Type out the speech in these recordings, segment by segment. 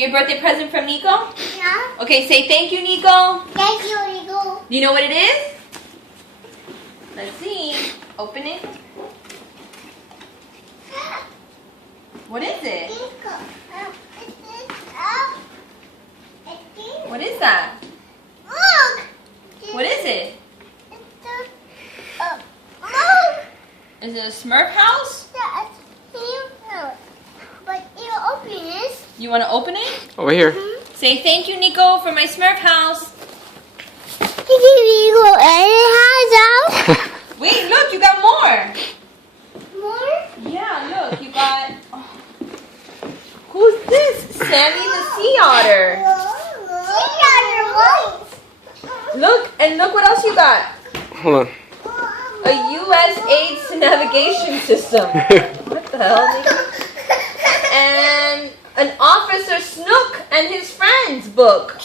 Your birthday present from Nico? Yeah. Okay, say thank you, Nico. Thank you, Nico. You know what it is? Let's see. Open it. What is it? What is that? Look. What is it? Look. Is it a Smurf house? But you open this. You want to open it? Over here. Say thank you, Nico, for my Smurf house. Wait, look, you got more. More? Yeah, look, you got... Oh. Who's this? Sammy the Sea Otter. Look, and look what else you got. Hold on. A U.S. AIDS navigation system. What the hell, Nico? And an Officer Snook and his friends book.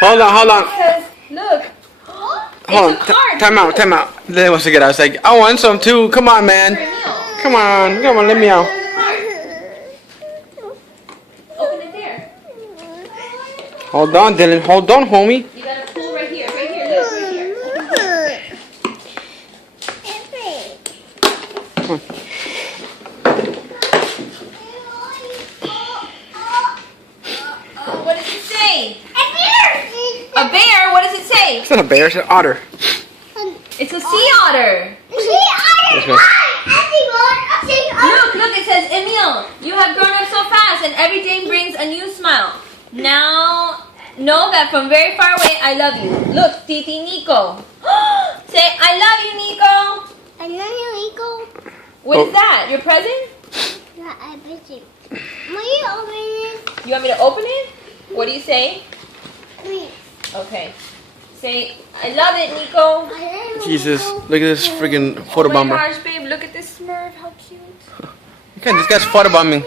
Hold on. It says, look. Hold It's a on. card. Time out. Then wants to get out. It's like, I want some too. Come on, For man. Emil. Come on, let me out. Open it there. Hold on, Dylan. Hold on, homie. You gotta pull right here, look, right here. What does it say? A bear? What does it say? It's not a bear, it's an otter. It's a sea otter. Yes, ma'am. Look, it says, Emil, you have grown up so fast and every day brings a new smile. Now, know that from very far away, I love you. Look, Titi Nico. Say, I love you, Nico. What is that? Your present? You want me to open it? What do you say? Okay. Say, I love it, Nico. Jesus, look at this freaking Oh my photobomber. gosh, babe, look at this Smurf. How cute. Okay, this guy's photobombing.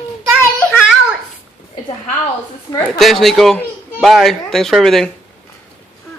It's a house. The Smurf house. Thanks, Nico. Bye. Thanks for everything.